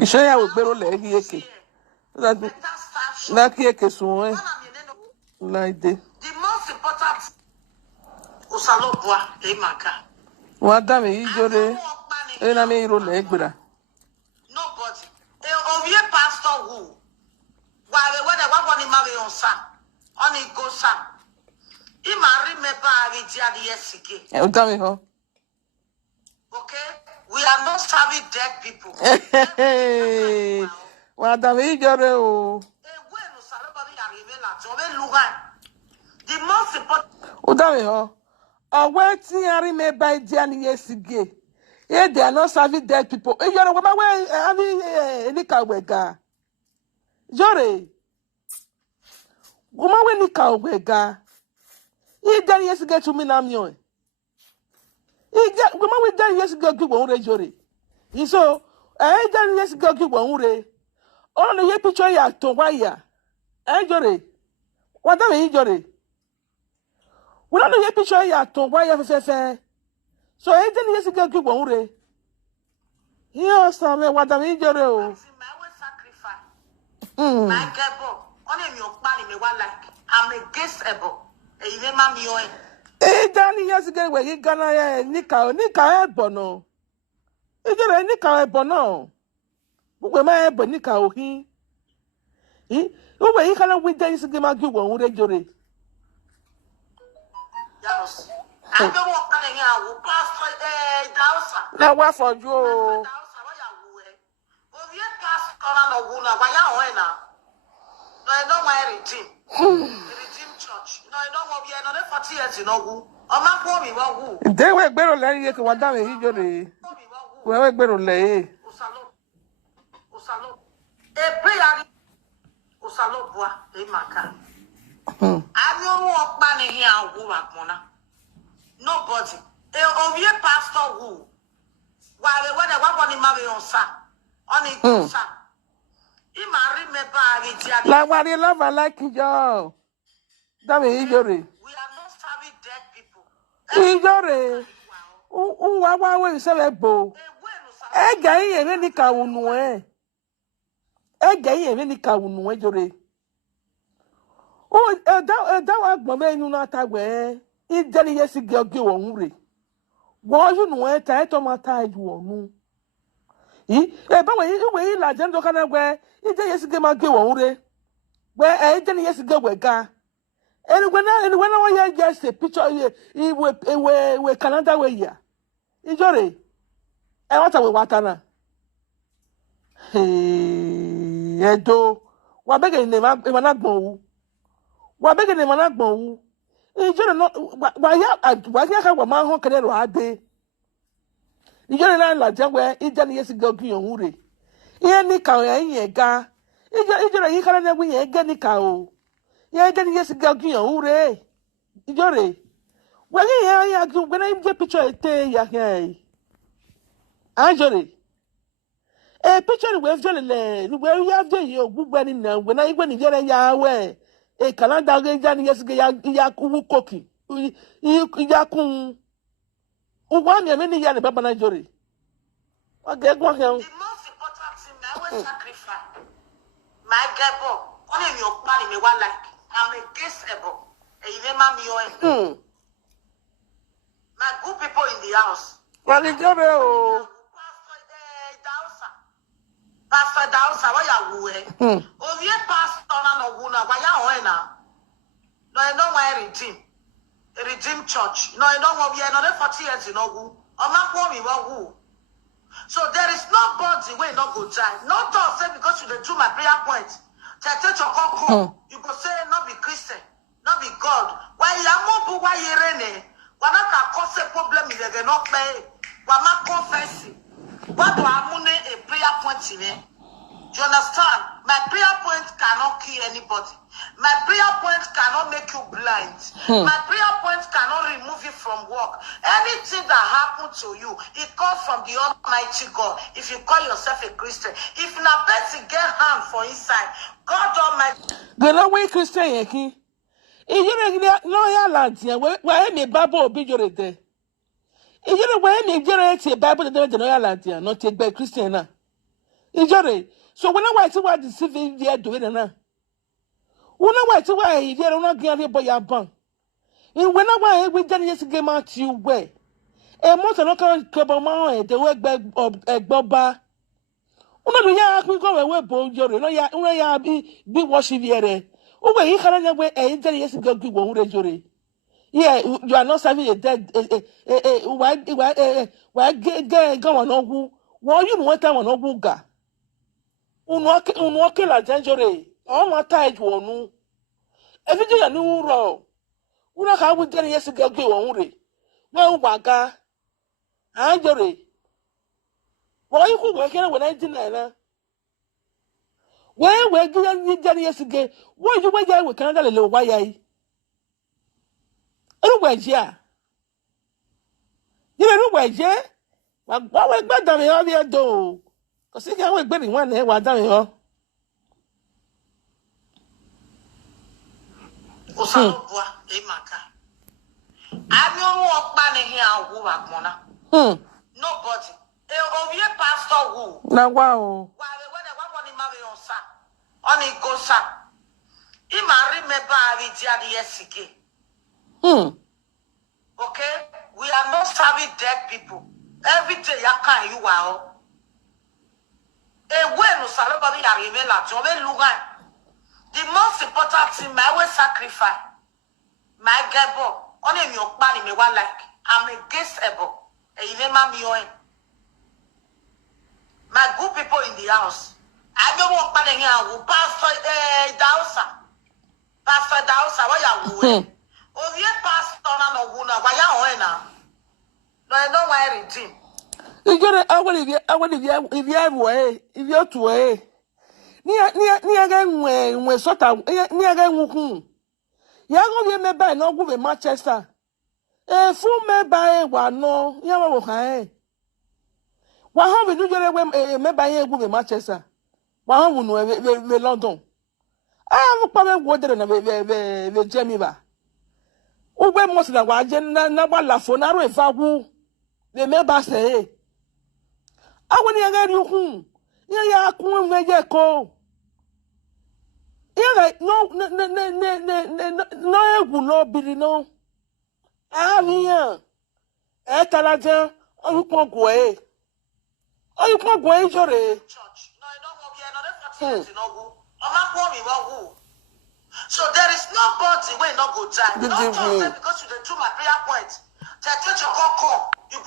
Ishaya will be like yeke. Like yeke soon. Like the most important Usalobwa Emaka. what damn is your day? And I may roll leg with her. Nobody. Ovie pastor who while when I want to marry on son, on it goes son. He married me by Jadiesiki. And tell me how. Okay? We are not serving dead people. Hey, what damn is your day? The most important. Oh, damn it, huh? Oh, waiting, I remember by Gianni yesterday. Yeah, they are not serving dead people. If you're a woman, any cowega. Jore, woman, when you cowega. He done yesterday to me, Namio. He got woman with done yesterday, give one Jore. He so, I done yesterday, give one. Only a picture ya to wire. Eh, Jore. What am I, Jore? We don't know your picture ya to wire fair. So I didn't yesterday give one. Here, some what am I, Jore? My gebo, only your body me one like I'm against ebo. E me mami oe. Danny yesterday where he gonna nika bono. Is there any nika bono? We may have nika o he. Who he cannot win days to give my good one with Jore. Yes. I don't want to hear who pastor Dausa. Now what for you? I don't want regime. Regime church. No, I don't want to be another 40 years in Ogu. I'm not for me, who? They were better letting you one down in Jore. Well, better lay. Usalo. A prayer. Usalo bois, a maca. I don't walk money here, who are Mona. Nobody. A ovie pastor who. While they want to marry on son. On it, son. He married me by like what you love, I like you, Joe. Damn it, Jore. We are not serving dead people. Jore. Why say a bow? A guy and any cow no way. A guy and any cow no way, Jore. Oh, that was my man, not aware. It's Danny yesterday, go on Uri. Was you know a title my tide won't. But when like General Canada, it's yesterday, my go on Uri. Where I didn't yesterday, where guy. And when I just a picture here, we Canada way here. Enjoy. I want to watana. Hey, Edo. What begging them up if I'm not go? What begging them not go? Enjoy not why you have a man who can have day. Enjoy like that where it's done yesterday, go on Uri. Here, Nika, eh, ga. Enjoy, you can't win again, Nika. Yeah, then yes, go ure. Jore. When I get picture ya hey. Anjore. A picture with Jolly, where you have your good wedding now. When I went in Yahweh, a calendar again, yes, Yaku cookie. Yakun. One many young Baba Jore. What get one? The most important thing I will sacrifice. My gabo, only your money me one like. I'm against ebo. My good people in the house. Well, it's your Pastor Dausa, why are you? Oh, yeah, Pastor Noguna, why are you now? No, I don't want a regime church. No, I don't want to be another 40 years in Ogu. I'm not going to be. So there is nobody where not go die. Not to say because you do my prayer points. You go say not be Christian, not be God. Why you are why you rene? Why not cause a problem if they not pay? Why not confessing? What do I mean a prayer point in it? Do you understand? My prayer point cannot kill anybody. My prayer point cannot make you blind. My prayer point cannot remove you from work. Anything that happened to you, it comes from the Almighty God. If you call yourself a Christian, if na person get hand for inside, God Almighty. The no way Christian yeki. No ya lantia. Why me Bible be your day? If you know why me generate a Bible the no ya lantia, not take by Christian. Injury. So when I wait to what the civil they are doing now. When I wait to why they are not getting boy your bun. In when I wait, we done yesterday out you way. A most of local club of the work back of a bobba. Una do ya we go away bo jore no ya be washing here. O we can na we e jere yes go gbo hure jore. Yeah, you are not serving a dead why get go on ogu. Why you want time on ogu ga? Unwa ke la jore. O ma tight wonu. E fi ya ni uro. Una ka we jere yes go gbo hure. We waga. Ha jore. Why you go work when 1999? Where you get yesterday? Why you were with Canada? Why I? Anyway, yeah. You know where, yeah? What was better than all the other? Because he can't wait one day. What done here? Osalobua, Emaka. I know what money here who are gonna. Nobody. Ovie pastor who. Now, wow. Why when they marry on sa. On it goes sa. He marry me by the SK. Okay? We are not serving dead people. Every day you are. The most important thing, my way sacrifice. My gebo. Only your money me one like. I'm against ebo. My good people in the house. I don't want money here. Pastor Dausa, why you Ovie pastor na no guna why you na. No, I don't want redeem. You got if you have way, if you're to way. Near again when sort of near again who. Yago me by no go Manchester. Full me by one no, Yama high. Why have we do your me by a go Manchester? Why have we London? I have probably water and a Jemiba. Oh, when most of the wagon, never laugh for narrow if I woo. The member say, I want to get you home. Yeah, come where you go. Yeah, no, will not be no. Ah, here. Talaja, or you can't go away. Or you can't go away, Church. No, I don't want to be another 40 years in Ogu. I'm not going to who. So there is nobody when not go die. Not just because you do my prayer point. Take your call.